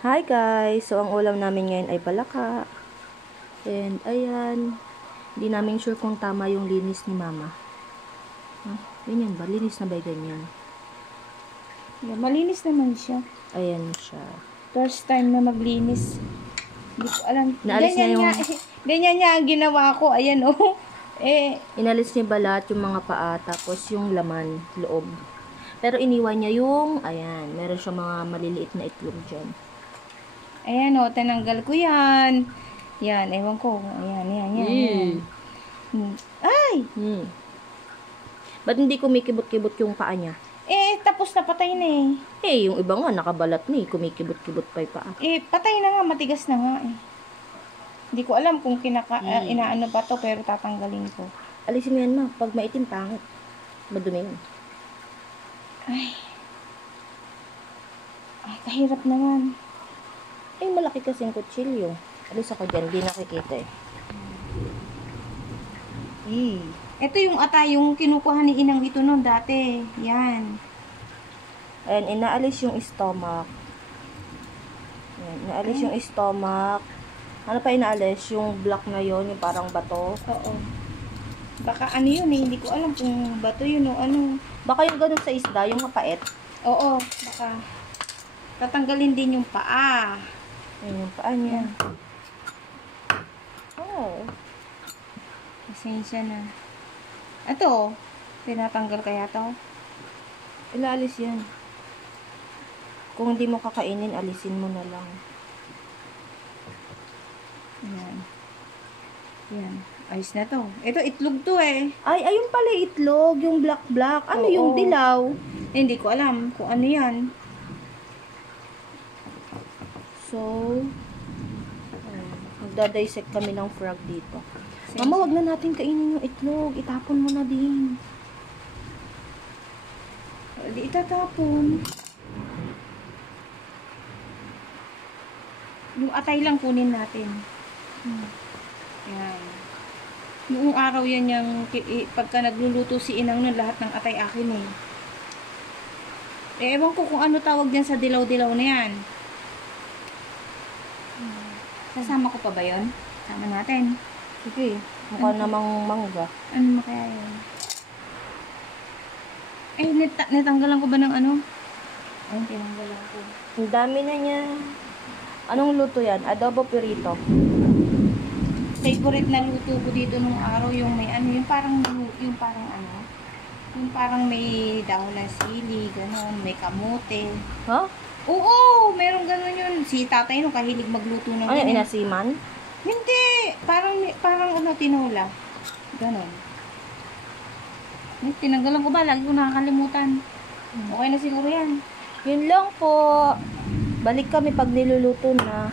Hi guys! So, ang ulam namin ngayon ay palaka. And, ayan. Hindi namin sure kung tama yung linis ni mama. Ganyan ba? Linis na ba ganyan? Yeah, malinis naman siya. Ayan siya. First time na maglinis. Hindi ko alam. Naalis niya yung... Ganyan niya ang ginawa ko. Ayan oh. Inalis niya ba lahat yung mga paa, tapos yung laman, loob. Pero iniwan niya yung, ayan, meron siya mga maliliit na itlog dyan. Ayan oh, tinanggal ko yan. Yan, ewan ko. Ayan. Ay! Ba't hindi kumikibot-kibot yung paa niya? Tapos na patay na eh. Yung iba nga, nakabalat na kumikibot-kibot pa yung paa. Patay na nga, matigas na nga eh. Hindi ko alam kung inaano pa to, pero tatanggalin ko. Alisin mo yan, ma. Pag maitim, pangit. Madumi yan. Ay, kahirap naman. Malaki kasing kutsilyo. Alis ako dyan, di nakikita eh. Ito yung atay, yung kinukuha ni inang ito noon dati. Yan. Ayan, inaalis yung stomach. Ayan, inaalis yung stomach. Ano pa inaalis? Yung block na yon, yung parang bato. Oo. Baka ano yun eh, hindi ko alam kung bato yun o ano. Baka yung ganun sa isda, yung mapait. Oo, baka. Tatanggalin din yung paa. Ayan, yung paa niya. Pasensya na. Ito, tinatanggal kaya to? Ilaalis yan. Kung hindi mo kakainin, alisin mo na lang. Yan. Ayos na to. Ito, itlog to eh. Ayun pala itlog, yung black. Ano Oo. yung dilaw? Hindi ko alam kung ano yan. So, magdadissect kami ng frog dito. Mama, wag na natin kainin yung itlog. Itapon mo na din. Di itatapon. Yung atay lang kunin natin. Yan. Noong araw yan yung pagka nagluluto si inang nun, lahat ng atay akin eh. Ewan ko kung ano tawag dyan sa dilaw-dilaw na yan. Sasama ko pa ba yun? Sama natin. Sige, mukha namang mangga. Ano kaya yun? Natanggalan ko ba ng ano? Ay, tinanggalan ko. Ang dami na niya. Anong luto yan? Adobo perito. Favorite na luto ko dito nung araw yung may ano, yung parang may dahon ng sili, gano'n, may kamote. Ha? Oo, meron gano'n yun. Si tatay nung kahilig magluto ng Ano, inasiman? Hindi, parang ano, tinola. Gano'n. Tinanggalan ko ba? Lagi ko nakakalimutan. Okay na siguro yan. Yun lang po. Balik kami pag niluluto na.